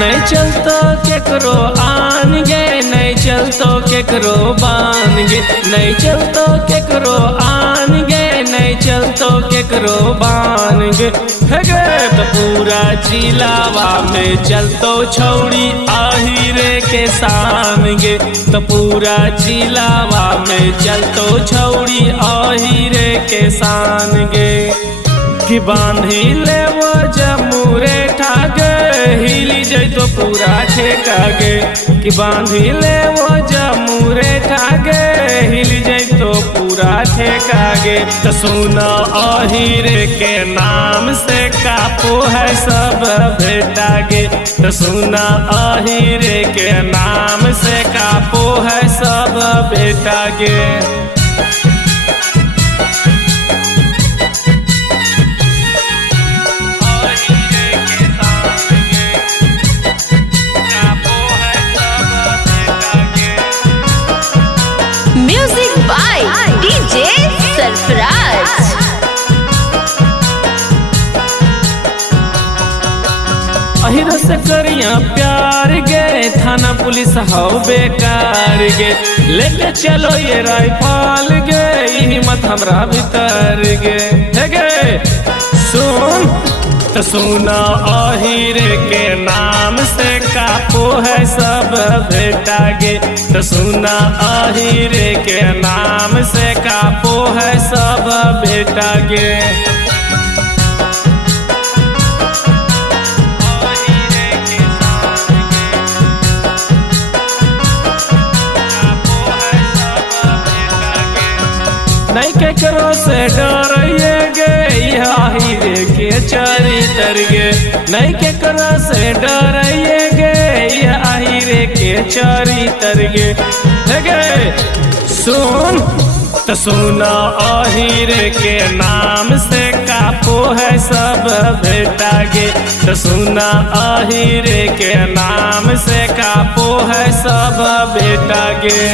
नहीं चलतो केकरो आन गे, नहीं चलतो केकरो बान गे, नहीं चलतो केकरो आन गे, नहीं चलतो केकरो बान गे। गे तो पूरा जिलावा में चलतो छौड़ी आहिरे के शान गे, तो पूरा जिलावा में चलतो छौड़ी आहिरे के शान गे। कि बांधी ले वो जमुरे ठागे, हिली जैतो पूरा ठेका गे। कि बांधी ले वो जमुरे ठागे, हिली जैतो पूरा ठेका गे। तो सुना आहिरे के नाम से कापो है सब बेटा गे, तो सुना आहिरे के नाम से कापो है सब बेटा गे। Music by DJ Sarfaraz. अहिर से करिया प्यार गे, थाना पुलिस हो बेकार गे। लेके चलो ये राइफल गे, हिम्मत हमरा भीतर गे। हे गे सुन तो सुना आहिरे के नाम से कापो है सब बेटा गे, तो सुना आहिरे के नाम से कापो है सब बेटा गे। नहीं केकरो से डरिए गे, आहिरे के चरित्र गे। नहीं केकरो से डरिए गे, आहिरे के चरित्र गे। गे सुन तो सुना आहिरे के नाम से कापो है सब बेटा गे, तो सुना आहिरे के नाम से कापो है सब बेटा गे।